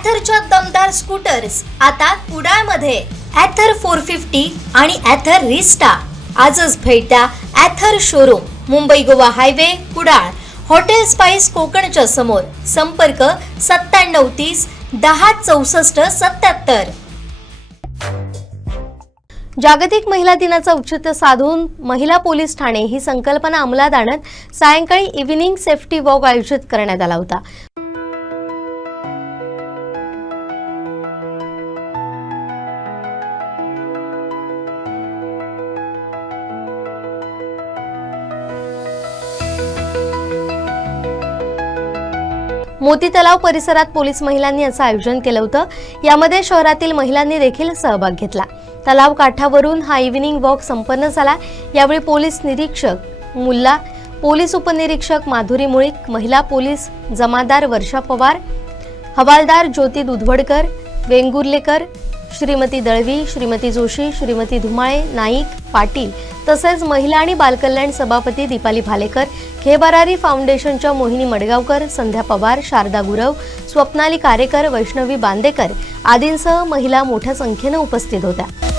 ॲथरच्या दमदार स्कूटर्स आता कुडाळमध्ये ॲथर 450 आणि ॲथर रिस्टा। आजच भेट द्या Ather showroom, Mumbai Goa highway, Kudal, hotel spice कोकणच्या समोर। संपर्क 9730 10 64 77। जागतिक महिला दिनाचा औचित्य साधून महिला पोलीस ठाणे ही संकल्पना अंमलात आणत सायंकाळी इव्हिनिंग सेफ्टी वॉक आयोजित करण्यात आला होता। मोती तलाव परिसरात पोलीस महिलांनी असं आयोजन केलं होतं। यामध्ये शहरातील महिलांनी देखील सहभाग घेतला। तलाव काठावरून हा इव्हिनिंग वॉक संपन्न झाला। यावेळी पोलीस निरीक्षक मुल्ला, पोलीस उपनिरीक्षक माधुरी मुळीक, महिला पोलीस जमादार वर्षा पवार, हवालदार ज्योती दुधवडकर, वेंगुर्लेकर, श्रीमती दळवी, श्रीमती जोशी, श्रीमती धुमाळे, नाईक, पाटील तसेच महिला आणि बालकल्याण सभापती दीपाली भालेकर, खेबारारी फाउंडेशनच्या मोहिनी मडगावकर, संध्या पवार, शारदा गुरव, स्वप्नाली कारेकर, वैष्णवी बांदेकर आदींसह महिला मोठ्या संख्येने उपस्थित होत्या।